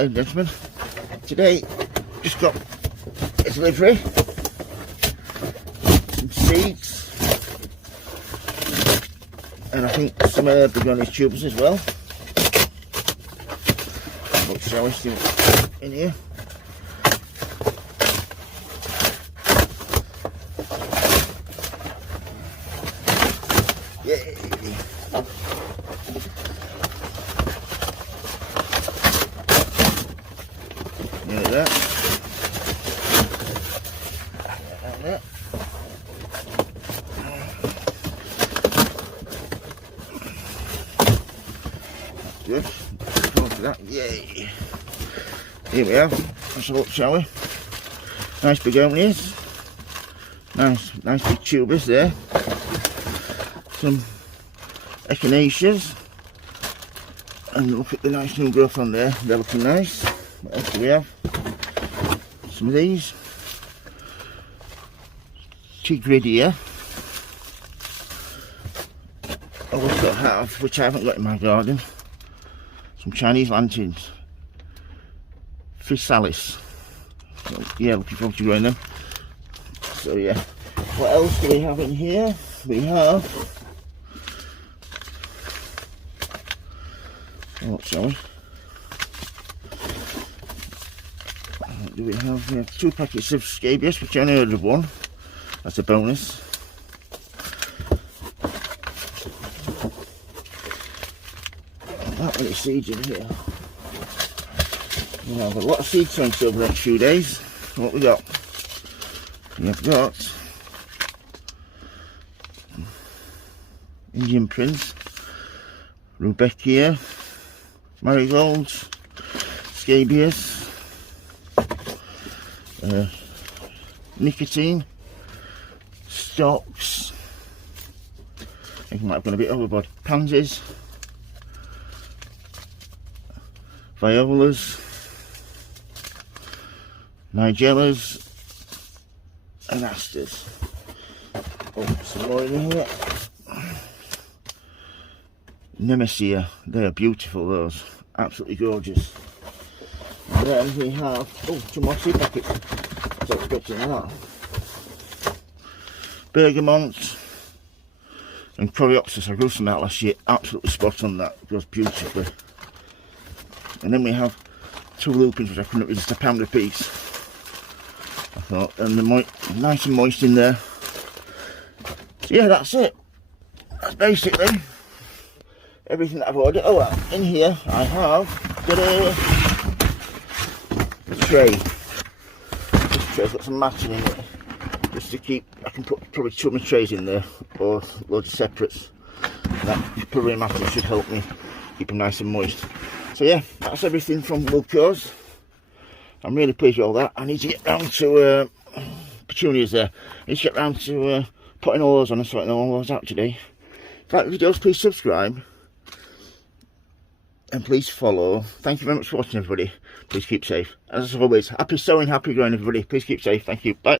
ladies and gentlemen. Today, just got a delivery, some seeds, and I think some begonia tubers as well. Look, shall we see what's in here? Yay! Like that. Like that. Good. Forward to that. Yay! Here we have. Let's have a look, shall we? Nice begonias. Nice big tubers there. Some echinaceas. And look at the nice new growth on there. They're looking nice. What else do we have? Some of these. Tigridia. Oh, we've got half, which I haven't got in my garden. Some Chinese lanterns. Physalis. So, yeah, looking forward to growing them. So yeah. What else do we have in here? We have... what shall we? What do we have? We have 2 packets of scabious, which I only heard of one. That's a bonus. That many seeds in here. We have a lot of seed sowings over the next few days. What we got? We have got Indian Prince, Rudbeckia, marigolds, scabious, nicotine, stocks, I think I might have gone a bit overboard, pansies, violas, nigellas, and asters. Oh, some more in here. Nemesia, they are beautiful, those, absolutely gorgeous. And then we have, oh, some more seed packets. I was expecting that. Bergamot and Coreopsis. I grew some out last year, absolutely spot on that, it grows beautifully. And then we have 2 lupins, which I couldn't resist, £1 a piece. I thought, and they're nice and moist in there. So yeah, that's it. That's basically everything that I've ordered. Oh, in here I have got a tray. This tray's got some matting in it, just to keep. I can put probably 2 of my trays in there, or loads of separates. That probably matting should help me keep them nice and moist. So yeah, that's everything from Wilko's. I'm really pleased with all that. I need to get round to petunias there. I need to get round to putting all those on and sorting all those out today. If you like the videos, please subscribe. And please follow. Thank you very much for watching, everybody. Please keep safe. As always, happy sowing, happy growing, everybody. Please keep safe. Thank you. Bye.